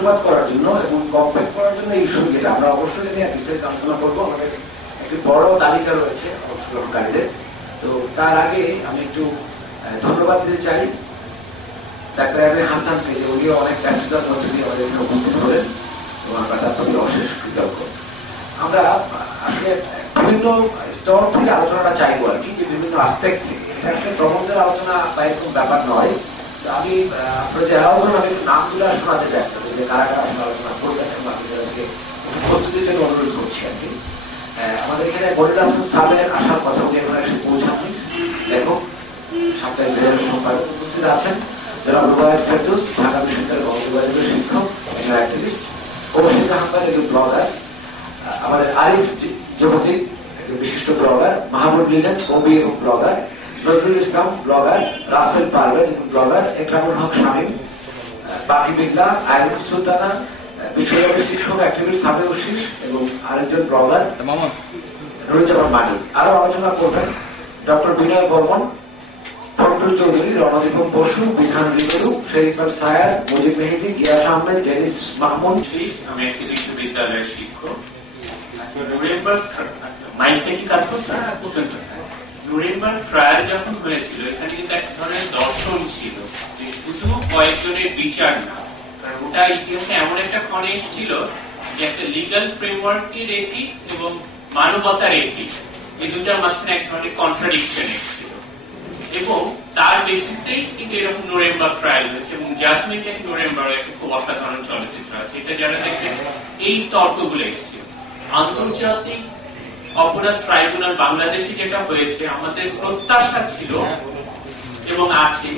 সূত্রপাত করার জন্য এবং কমপ্লিট করার জন্য এই সুবিধা আমরা অবশ্যই নিয়ে বিস্তারিত আলোচনা করবো। আমাদের একটি বড় তালিকা রয়েছে অংশগ্রহণকারীদের। তো তার আগে আমি একটু ধন্যবাদ দিতে চাই ডাক্তার এম এ হাসানকে, যে উনিও অনেক ব্যস্ততার মধ্যে দিয়ে আমাদের এখানে উপস্থিত হলেন এবং আমরা তার প্রতি অশেষ কৃতজ্ঞ। আমরা আসলে বিভিন্ন স্তর থেকে আলোচনাটা চাইবো আর কি, যে বিভিন্ন আসপেক্ট থেকে। এটা আসলে প্রবন্ধের আলোচনা বা এরকম ব্যাপার নয়। আমি আপনারা যে আলোচনা আমি নামগুলো শোনাতে ব্যস্ত যে কারা কারা আসলে আলোচনা করবেন এবং আপনাদেরকে প্রস্তুতির জন্য অনুরোধ করছি আর কি। আমাদের এখানে মনির আহমেদ সাহেবের আসার কথা উনি এখানে এসে পৌঁছাননি। দেখো সাপ্তাহিক সম্পাদক উপস্থিত আছেন যারা রুবায়েত ফেরদৌস, ঢাকা বিশ্ববিদ্যালয়ের গণযোগাযোগের শিক্ষক, একজন অ্যাক্টিভিস্ট, অভিষেক আহমেদ একজন ব্লগার, আমাদের আরিফ জেবতি একজন বিশিষ্ট ব্লগার, মাহমুদ মিলন কবি এবং ব্লগার, নজরুল ইসলাম ব্লগার, রাসেল পারভেজ একজন ব্লগার, একরামুল হক শামীম, বাকি বিল্লাহ, আইনুল সুলতানা বিশ্ববিদ্যালয়ের শিক্ষক, অ্যাক্টিভিস্ট সাবেক শীষ এবং আরেকজন ব্লগার নুরুজ্জামান মানিক। আরো আলোচনা করবেন ডক্টর বিনয় বর্মন, ফখরুল চৌধুরী, রণদীপক বসু, বিধান রিবেরু, শেরিফার সায়ার, মুজিব মেহেদি, গিয়াস আহমেদ, ডেনিস মাহমুদ। আমি একটি বিশ্ববিদ্যালয়ের শিক্ষক। নুরেমবার্গ মাইকটা কি কাজ করছে? নুরেমবার্গ ট্রায়াল যখন হয়েছিল এখানে কিন্তু এক ধরনের দর্শন ছিল যে শুধু কয়েকজনের বিচার না, কারণ ওটা ইতিহাসে এমন একটা ক্ষণে এসেছিল যে একটা লিগাল ফ্রেমওয়ার্কের এথিক এবং মানবতার এথিক এই দুটার মাঝখানে এক ধরনের কন্ট্রাডিকশন এসেছিল এবং তার বেসিসেই কিন্তু এরকম নুরেমবার্গ ট্রায়াল হয়েছে এবং জাজমেন্ট এক নুরেমবার্গ একটা খুব অসাধারণ চলচ্চিত্র আছে। এটা যারা দেখবেন এই তর্কগুলো এসেছিল। আন্তর্জাতিক অপরাধ ট্রাইব্যুনাল বাংলাদেশে যেটা হয়েছে আমাদের প্রত্যাশা ছিল এবং আছে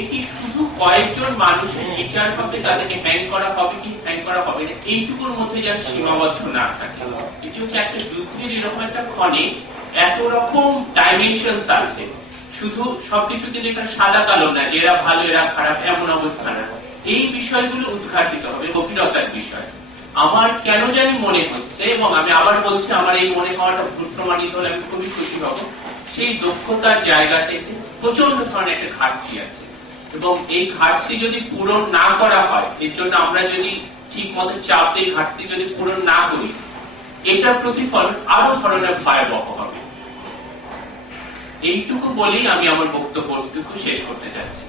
এটি শুধু কয়েকজন মানুষের বিচার হবে, তাদেরকে হ্যাং করা হবে কি হ্যাং করা হবে না এইটুকুর মধ্যে যেন সীমাবদ্ধ না থাকে। এটি হচ্ছে একটা যুদ্ধের এরকম একটা ক্ষণে এত রকম ডাইমেনশনস আছে, শুধু সবকিছু কিন্তু এখানে সাদা কালো না, এরা ভালো এরা খারাপ এমন অবস্থা না, এই বিষয়গুলো উদ্ঘাটিত হবে, গভীরতার বিষয়। আমার কেন জানি মনে হচ্ছে, এবং আমি আবার বলছি আমার এই মনে হওয়াটা ভুল প্রমাণিত হলে আমি খুবই খুশি হব, সেই দক্ষতার জায়গাতে প্রচন্ড ধরনের একটা ঘাটতি আছে এবং এই ঘাটতি যদি পূরণ না করা হয়, এর জন্য আমরা যদি ঠিক মতো চাপ এই ঘাটতি যদি পূরণ না করি, এটার প্রতিফলন আরো ধরনের ভয়াবহ হবে। এইটুকু বলেই আমি আমার বক্তব্যটুকু শেষ করতে চাচ্ছি।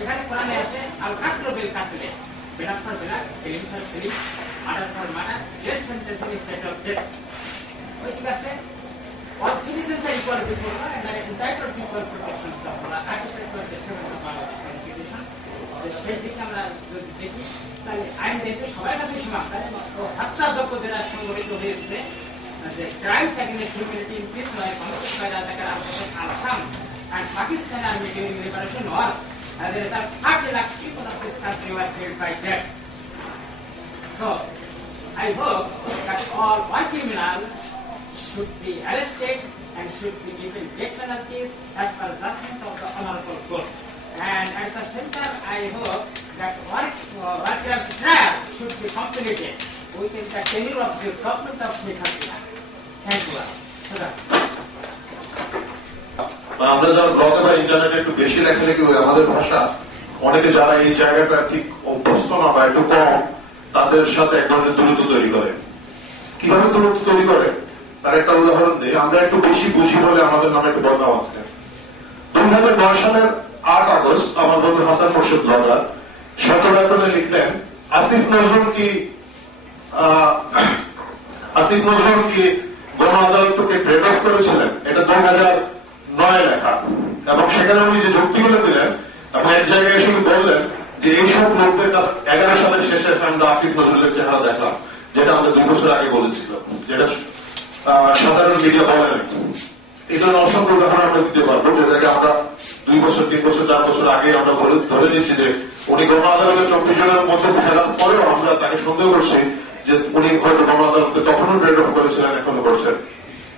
এখানে কোরআনে আছে আল কাতলু বিল কাতলে বিনা ফর বিনা ক্রিম ফর ক্রিম আদার ফর মানা death sentence in state of death. ওই ঠিক আছে, all citizens are equal before law and are entitled to equal protections of law. Article 27 of Bangladesh Constitution. সেই দিকে আমরা যদি দেখি তাহলে আইন দেখবে সবার কাছে সমান। হত্যাযজ্ঞ যারা সংগঠিত হয়েছে, the crimes against humanity in peace law committed by the attacker Assam and Pakistan army during liberation war, as a result 30 lakh people of this country were killed by death. So I hope that all war criminals should be arrested and should be given death penalties as per judgment of the honorable court. And at the same time, I hope that war trial should be completed within the tenure of the government of Sheikh Hasina. Thank you. আমরা যারা ব্লগে বা ইন্টারনেটে একটু বেশি লেখালেখি করি, আমাদের ভাষা অনেকে যারা এই জায়গাটা ঠিক অভ্যস্ত না বা একটু কম, তাদের সাথে এক ধরনের দূরত্ব তৈরি করে। কিভাবে দূরত্ব তৈরি করে তার একটা উদাহরণ দিই। আমরা একটু বেশি বুঝি বলে আমাদের নামে একটু বদনাম আছে। 2009 সালের 8 আগস্ট আমার বন্ধু হাসান মোর্শেদ ব্লগার 17 এপ্রিলে লিখলেন, আসিফ নজরুল কি গণ আদালতকে ট্রেড অফ করেছিলেন। এটা 2009 লেখা এবং সেখানে উনি যে যুক্তিগুলো দিলেন এবং এক জায়গায় এসে বললেন যে এইসব লোকদের কাছে 11 সালের শেষে আমরা আসিফ নজরুলের চেহারা দেখলাম, যেটা আমাদের 2 বছর আগে বলেছিল, যেটা সাধারণ মিডিয়া বলে না। এই জন্য অসংখ্য উদাহরণ আমরা দিতে পারবো, যেটাকে আমরা 2 বছর 3 বছর 4 বছর আগে আমরা ধরে নিচ্ছি যে উনি গণ আদালতে 24 জনের মধ্যে ফেরার পরেও আমরা তাকে সন্দেহ করছি যে উনি হয়তো গণ আদালতে তখনও ট্রেড অফ করেছিলেন, এখনো করছেন।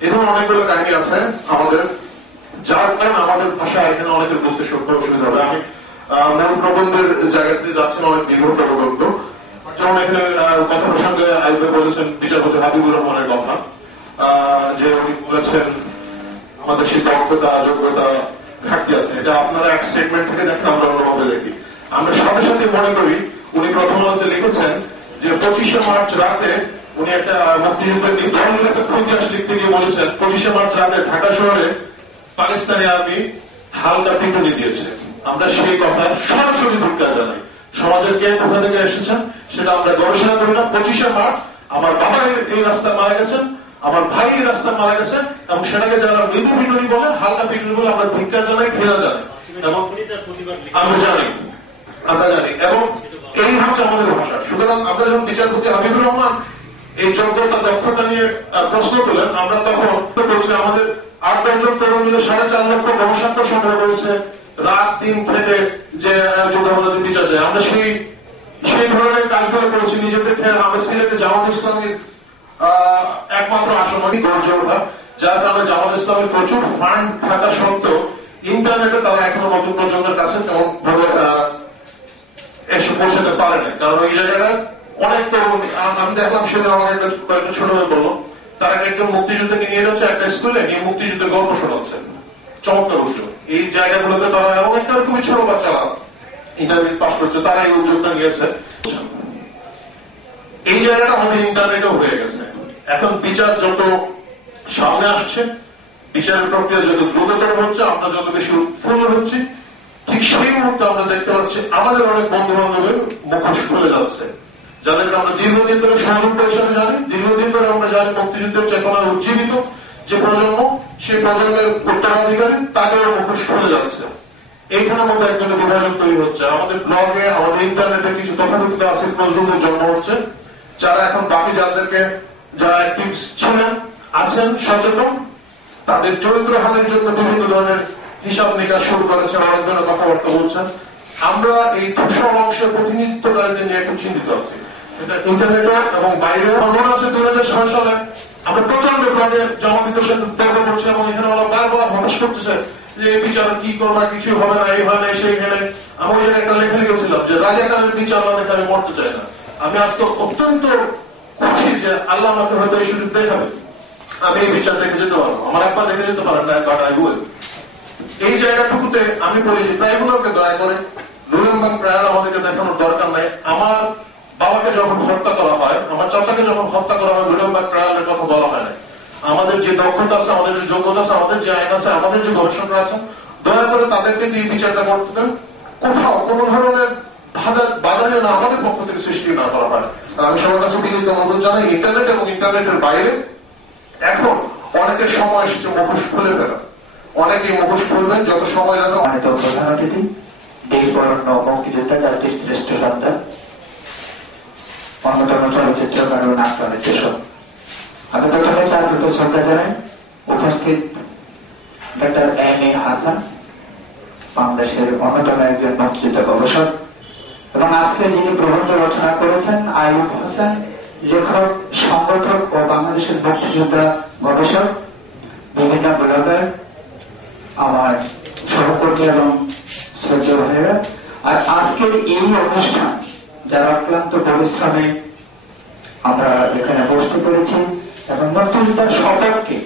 এই ধরনের অনেকগুলো কাহিনী আছে আমাদের যার কারণে আমাদের ভাষা এখানে অনেকের বুঝতে অসুবিধা হবে। আমি মূল প্রবন্ধের জায়গাতে যাচ্ছেন অনেক দীর্ঘ প্রবন্ধ, যেমন এখানে কথা প্রসঙ্গে আইবে বলেছেন বিচারপতি হাবিবুর রহমানের কথা, যে উনি বলেছেন আমাদের সেই দক্ষতা যোগ্যতা ঘাটতি আছে। এটা আপনারা এক স্টেটমেন্ট থেকে দেখেন, আমরা অন্যভাবে দেখি। আমরা সাথে সাথে মনে করি উনি প্রথমে লিখেছেন যে 25শে মার্চ রাতে উনি একটা মুক্তিযুদ্ধের দলের একটা ইতিহাস লিখতে গিয়ে বলেছেন 25শে মার্চ রাতে ঢাকা শহরে পাকিস্তানি আর্মি হালকা পিটুনি দিয়েছে। আমরা সেই কথা সরাসরি ধিক্কার জানাই। সমাজের কে কোথা থেকে এসেছেন সেটা আমরা গবেষণা করি না। 25শে মার্চ আমার বাবা এই রাস্তায় মারা গেছেন, আমার ভাই এই রাস্তায় মারা গেছেন, এবং সেটাকে যারা মৃদু পিটুনি বলে, হালকা পিটুনি বলে আমরা ধিক্কার জানাই, ঘৃণা জানাই, এবং আমরা জানি এবং এই হচ্ছে আমাদের ভাষা। সুতরাং আমরা যখন বিচারপতি হাবিবুর রহমান এই যোগ্যতা দক্ষতা নিয়ে প্রশ্ন করলেন, আমরা তখন বলছি আমাদের 8-10 জন তরুণ মিলে 4.5 লক্ষ গবেষণা সংগ্রহ করেছে, রাত দিন খেটে যে যোগ্যতা বিচার যায়। আমরা সেই ধরনের কাজগুলো করেছি নিজেদের। আমরা সিলেটে জামাত ইসলামের একমাত্র আসামী গর্জে ওঠা, যার কারণে জামাত ইসলামের প্রচুর ফান্ড থাকা সত্ত্বেও ইন্টারনেটে তারা এখনো নতুন প্রজন্মের কাছে তেমন ভাবে এসে পৌঁছাতে পারে না। কারণ ওই জায়গায় অনেক তরুণ, আমি দেখলাম সেটা আমার কয়েকটা ছোট হয়ে বললো, তারা একদম মুক্তিযুদ্ধকে নিয়ে যাচ্ছে একটা স্কুলে, নিয়ে মুক্তিযুদ্ধের গল্প শোনাচ্ছে, চমৎকার উদ্যোগ। এই জায়গাগুলোতে তারা এবং একটা খুবই ছোট বাচ্চারা ইন্টারনেট পাস করছে, তারা এই উদ্যোগটা নিয়েছে। এই জায়গাটা আমাদের ইন্টারনেটেও হয়ে গেছে। এখন বিচার যত সামনে আসছে, বিচারের প্রক্রিয়া যত দ্রুততর হচ্ছে, আমরা যত বেশি উৎফুল্ল হচ্ছি, ঠিক সেই মুহূর্তে আমরা দেখতে পাচ্ছি আমাদের অনেক বন্ধু বান্ধবের মুখোশ খুলে যাচ্ছে, যাদেরকে আমরা দীর্ঘদিন ধরে সংযুক্ত হিসাবে জানি। দীর্ঘদিন ধরে আমরা জানি মুক্তিযুদ্ধের চেতনায় উজ্জীবিত যে প্রজন্ম, সেই প্রজন্মের উত্তরাধিকারী, তাদেরও মুখোশ খুলে যাচ্ছে। এইখানের মধ্যে একজনের বিভাজন তৈরি হচ্ছে। আমাদের ব্লগে, আমাদের ইন্টারনেটে কিছু তথাকথিত আসিফ নজরুলের জন্ম হচ্ছে, যারা এখন বাকি যাদেরকে যারা অ্যাক্টিভ ছিলেন, আছেন, সচেতন, তাদের চরিত্রহানির জন্য বিভিন্ন ধরনের হিসাব নিকাশ শুরু করেছে, অনেক ধরনের কথাবার্তা বলছেন। আমরা এই ধূসর অংশের প্রতিনিধিত্বকারীদের নিয়ে একটু চিন্তিত আছি। এটা ইন্টারনেটে এবং বাইরে মনে আছে 2006 সালে আমরা প্রচন্ড ব্লগে জামাতের সাথে তর্ক করছি, এবং এখানে ওরা বারবার হতাশ করতেছে যে এই বিচার কি করবা, কিছু হবে না, এই হয় না, সেইখানে। আমি ওই জায়গায় একটা লেখা লিখেছিলাম যে রাজাকারের বিচার না দেখে আমি মরতে চাই না। আমি আজকে অত্যন্ত খুশি যে আল্লাহ আমাকে হয়তো এই সুযোগ দেখাবে, আমি এই বিচার দেখে যেতে পারবো। আমার একবার দেখে যেতে পারেন না, বাট আই উইল। এই জায়গাটুকুতে আমি বলি যে ট্রাইব্যুনালকে দয়া করে নুরেমবার্গ ট্রায়াল আমাদেরকে দেখানোর দরকার নাই। আমার বাবাকে যখন হত্যা করা হয়, আমার চাচাকে যখন হত্যা করা হয়, নুরেমবার্গ ট্রায়ালের কথা বলা হয় না। আমাদের যে দক্ষতা আছে, আমাদের যে যোগ্যতা আছে, আমাদের যে আইন আছে, আমাদের যে গবেষণা আছে, দয়া করে তাদেরকে দিয়ে বিচারটা করতে দেন। কোথাও কোন ধরনের বাধা যেন আমাদের পক্ষ থেকে সৃষ্টি না করা হয়। আমি সবার কাছে বিনীত অনুরোধ জানাই, ইন্টারনেট এবং ইন্টারনেটের বাইরে এখন অনেকের সময় এসেছে মুখোশ খুলে ফেলা। অনেকে মুখোশ খুলবেন যত সময় যেন। প্রধান অতিথি দেশ বরণ্য মুক্তিযোদ্ধা, জাতির শ্রেষ্ঠ সন্তান, অন্যতম চলচ্চিত্র কারণ নাট্য নির্দেশক, আমি প্রথমে তার প্রতি শ্রদ্ধা জানাই। উপস্থিত ডক্টর এম.এ. হাসান, বাংলাদেশের অন্যতম একজন মুক্তিযুদ্ধ গবেষক, এবং আজকে যিনি প্রবন্ধ রচনা করেছেন আইয়ুব হোসেন, লেখক, সংগঠক ও বাংলাদেশের মুক্তিযোদ্ধা গবেষক, বিভিন্ন ব্লগার, আমার সহকর্মী এবং শ্রদ্ধেয় ভাইয়েরা। আর আজকের এই অনুষ্ঠান যার অক্লান্ত পরিশ্রমে আমরা এখানে বসতে পেরেছি এবং মুক্তিযোদ্ধার সপক্ষে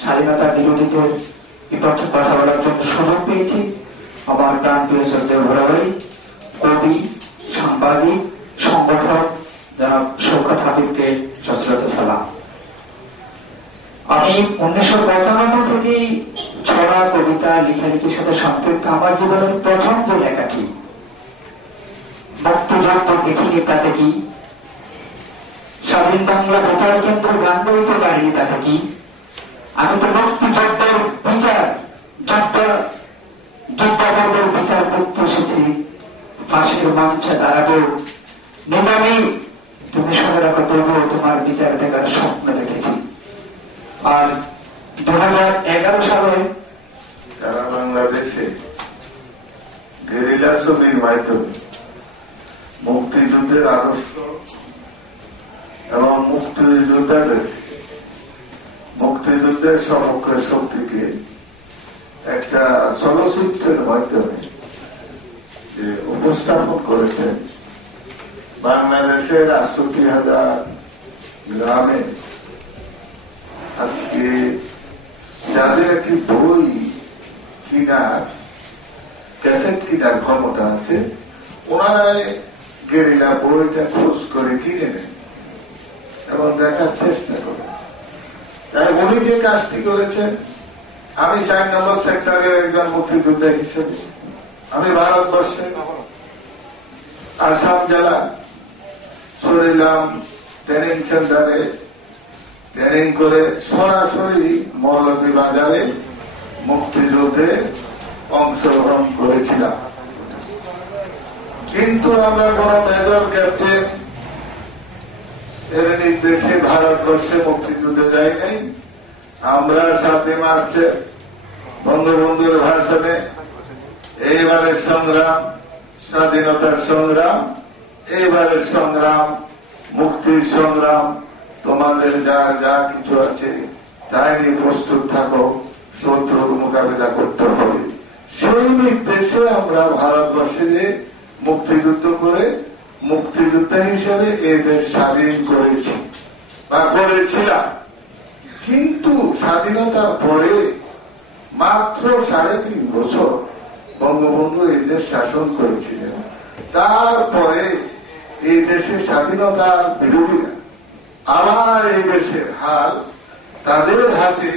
স্বাধীনতা বিরোধীদের বিপক্ষে কথা বলার জন্য সুযোগ পেয়েছি। আমার প্রাণপ্রিয় শ্রদ্ধেয় ভাই, কবি, সাংবাদিক, সংগঠক জনাব শওকত হাবিবকে সশ্রদ্ধ সালাম। আমি 1995 থেকেই ছড়া, কবিতা, লেখালেখির সাথে সম্পৃক্ত। আমার জীবনের প্রথম যে লেখাটি মুক্তিযুদ্ধ দেখিনি তাতে কি, স্বাধীন বাংলা বেতার কেন্দ্র গান বলতে পারিনি তাতে কি, আমি তো মুক্তিযুদ্ধের বিচার, যোদ্ধাবর্গের বিচার করতে এসেছি, ফাঁসির মঞ্চে দাঁড়াবো, নিলামি তুমি শুনে রাখো, তবুও তোমার বিচার দেখার স্বপ্ন দেখেছি। আর 2011 সালে সারা বাংলাদেশে গেরিলা ছবির মাধ্যমে মুক্তিযুদ্ধের আদর্শ এবং মুক্তিযুদ্ধের সপক্ষের শক্তিকে একটা চলচ্চিত্রের মাধ্যমে যে উপস্থাপন করেছেন বাংলাদেশের 68,000 গ্রামে আজকে যাদের একটি বই কিনার ক্যাসেট কিনার ক্ষমতা আছে ওনারাই গেরিলা বইটা খোঁজ করে কিনে নেন এবং দেখার চেষ্টা করেন। তাই উনি যে কাজটি করেছেন, আমি 4 নম্বর সেক্টরের একজন মুক্তিযোদ্ধা হিসেবে আমি ভারতবর্ষে আসাম জেলা সরিলাম ট্রেনিং সেন্টারে ট্রেনিং করে সরাসরি মৌলভীবাজারে মুক্তিযুদ্ধে অংশগ্রহণ করেছিলাম। কিন্তু আমরা কোন মেজর ক্যাপ্টেন এর নির্দেশে ভারতবর্ষে মুক্তিযুদ্ধে যাই নাই। আমরা 7 মার্চে বঙ্গবন্ধুর ভাষণে এইবারের সংগ্রাম স্বাধীনতার সংগ্রাম, এইবারের সংগ্রাম মুক্তির সংগ্রাম, তোমাদের যা যা কিছু আছে তাই নিয়ে প্রস্তুত থাকো, শত্রুর মোকাবিলা করতে হবে। সেই নির্দেশে আমরা ভারতবর্ষে যে মুক্তিযুদ্ধ করে মুক্তিযোদ্ধা হিসেবে এই দেশ স্বাধীন করেছি বা করেছিলাম। কিন্তু স্বাধীনতার পরে মাত্র 3.5 বছর বঙ্গবন্ধু এই দেশ শাসন করেছিলেন। তারপরে এই দেশের স্বাধীনতার বিরোধীরা আবার এই দেশের হাল তাদের হাতে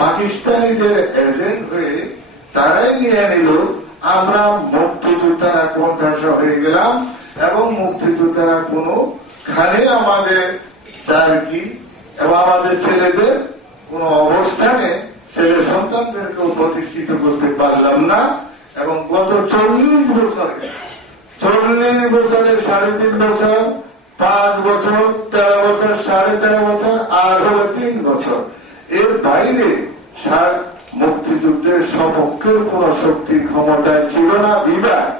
পাকিস্তানিদের এজেন্ট হয়ে তারাই নিয়ে নিল। আমরা মুক্তিযোদ্ধারা কোণঠাসা হয়ে গেলাম এবং মুক্তিযোদ্ধারা কোন খানে আমাদের চারকি এবং আমাদের ছেলেদের কোন অবস্থানে ছেলে সন্তানদেরকেও প্রতিষ্ঠিত করতে পারলাম না। এবং গত 40 বছরে 3.5 বছর 5 বছর 13 বছর 13.5 বছর আর হলো 3 বছর, এর বাইরে মুক্তিযুদ্ধের সপক্ষের কোন শক্তি ক্ষমতায় ছিল না। বিধায়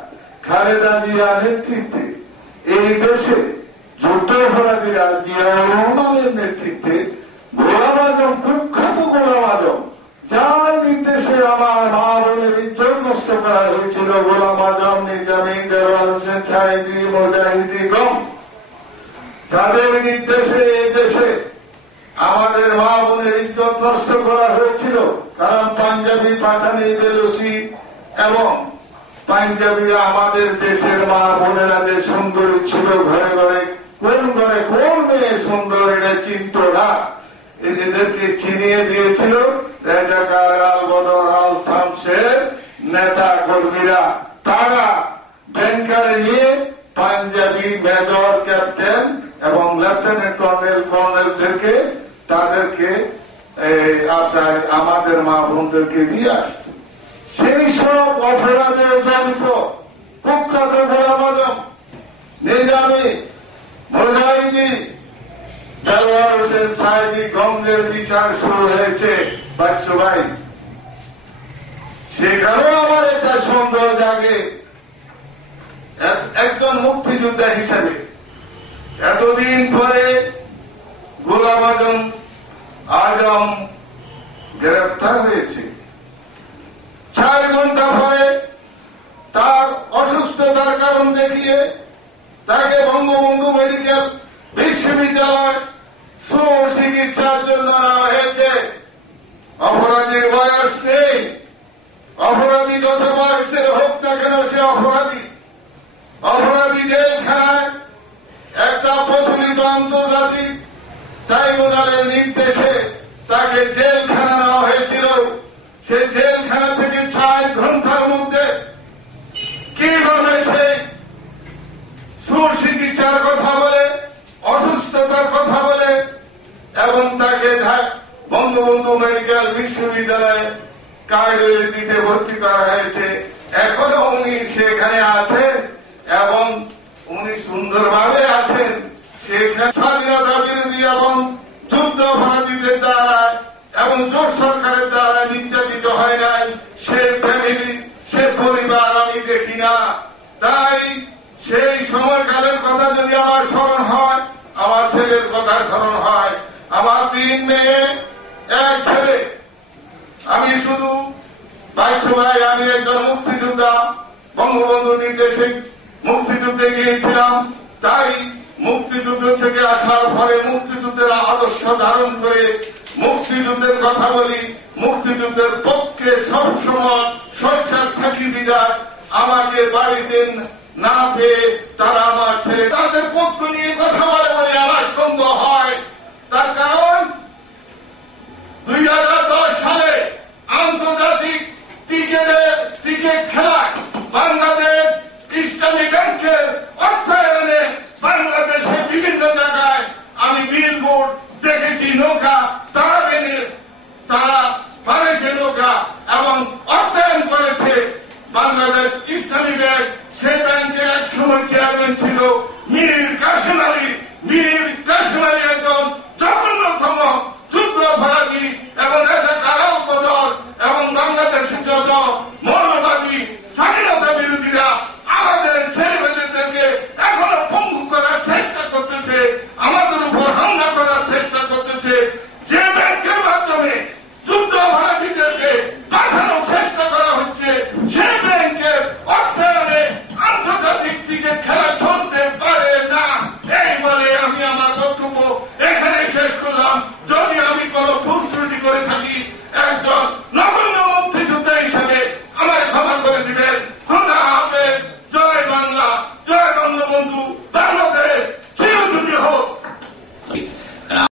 খালেদা জিয়ার নেতৃত্বে এই দেশে যুদ্ধাপরাধীরা জিয়াউর রহমানের নেতৃত্বে গোলাম আজম, কুখ্যাত গোলাম আজম, যার নির্দেশে আমার মা বোনের ইজ্জত নষ্ট করা হয়েছিল, গোলাম আজম, নিজামী, দেওয়াল হোসেন, সাইদি, মুজাহিদিগণ, তাদের নির্দেশে এই দেশে আমাদের মা বোনের ইজ্জত নষ্ট করা হয়েছিল। কারণ পাঞ্জাবি, পাঠানি, বেলুচি এবং পাঞ্জাবিরা আমাদের দেশের মা বোনেরা যে সুন্দর ছিল, ঘরে ঘরে কোন মেয়ে সুন্দর এটা চিন্ত না, এদেরকে চিনিয়ে দিয়েছিল রাজাকার, আল বদর, আল শামসের নেতা কর্মীরা। তারা ব্যাংকারে নিয়ে পাঞ্জাবি মেজর, ক্যাপ্টেন এবং লেফটেন্যান্ট কর্নেলদেরকে তাদেরকে আপনার আমাদের মা বোনদেরকে দিয়ে আসত। সেই সব অপরাধে জড়িত কুখ্যাত গোলাম আজম, নিজামী, মুজাহিদি, দেওয়াল হোসেন, সাইদি গঙ্গের বিচার শুরু হয়েছে বাচ্চুভাই। সেখানেও আমার একটা সন্দেহ জাগে একজন মুক্তিযোদ্ধা হিসেবে। এতদিন পরে গোলাম আজম গ্রেফতার হয়েছে, 4 ঘন্টা পরে তার অসুস্থতার কারণ দেখিয়ে তাকে বঙ্গবন্ধু মেডিকেল বিশ্ববিদ্যালয় সুচিকিৎসার জন্য নেওয়া হয়েছে। অপরাধীর বয়স নেই, অপরাধী যত বয়সের হোক না কেন সে অপরাধী। অপরাধী জেলখানায় একটা প্রচলিত আন্তর্জাতিক ট্রাইব্যুনালের নির্দেশে তাকে জেলখানা নেওয়া হয়েছিল। সে জেলখানা থেকে 4 ঘন্টার মধ্যে কিভাবে সে সুচিকিৎসার কথা বলে, অসুস্থতার কথা বলে এবং তাকে বঙ্গবন্ধু মেডিকেল বিশ্ববিদ্যালয়ে কার্ডিওলজিতে ভর্তি করা হয়েছে। এখনো উনি সেখানে আছেন এবং উনি সুন্দরভাবে আছেন। সেখানে স্বাধীনতা বিরোধী এবং যুদ্ধ অপরাধীদের দ্বারা এবং জোট সরকারের দ্বারা নির্যাতিত হয় নাই সে ফ্যামিলি, সে পরিবার আমি দেখি না। তাই সেই সময়কালের কথা যদি আমার স্মরণ হয়, আমার ছেলের কথা স্মরণ হয়, আমার 3 মেয়ে 1 ছেলে, আমি শুধু ভাই আমি একজন মুক্তিযোদ্ধা, বঙ্গবন্ধু নির্দেশে মুক্তিযুদ্ধে গিয়েছিলাম। তাই মুক্তিযুদ্ধ থেকে আসার পরে মুক্তিযুদ্ধের আদর্শ ধারণ করে মুক্তিযুদ্ধের কথা বলি। মুক্তিযুদ্ধের পক্ষে সবসময় সোচ্চার থাকি বিদায় আমাকে বাড়িতে না পেয়ে তারা আমার ছেলে তাদের পক্ষ নিয়ে কথা বলে বলে আমার সন্দেহ হয়। তার কারণ 2010 সালে আন্তর্জাতিক ক্রিকেট খেলায় বাংলাদেশ ইসলামী ব্যাংকের অর্থায়নে বাংলাদেশের বিভিন্ন জায়গায় আমি বিলবোর্ড দেখেছি, নৌকা তারা বানিয়েছে নৌকা এবং অর্থায়ন করেছে বাংলাদেশ ইসলামী ব্যাংক। সেই ব্যাংকের এক সময় চেয়ারম্যান ছিল মীর